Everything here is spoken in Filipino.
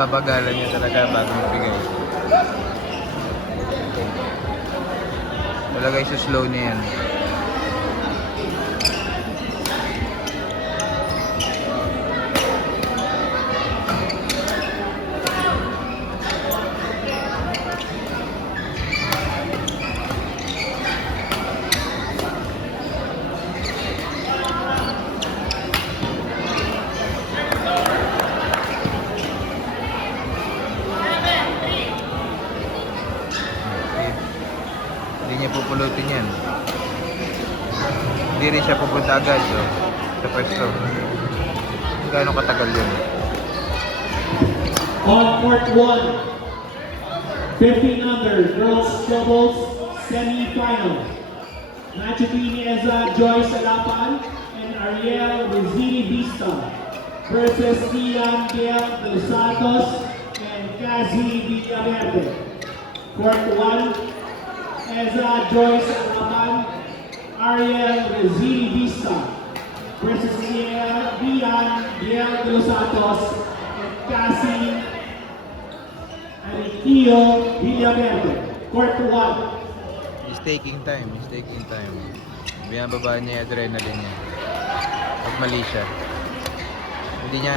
Papagalan niya talaga bago magbigay. Talaga slow niya yan. Hindi niya pupulutin yan. Hindi rin siya pupunta agad sa pwesto. Gaano katagal yun? On court 1, 15 under, girls doubles semi-final. Match between Eza Joyce Alapan and Ariel Rizini Vista versus Ian Gail de los Santos and Kazi Villaverde. Court 1, Eza Joyce Alapan, Ariel Rizini Vista versus Ian Gail de los Santos and Kazi Villaverde. Court 1. He's taking time. Binababa niya yung adrenaline niya. Pag mali siya. Hindi niya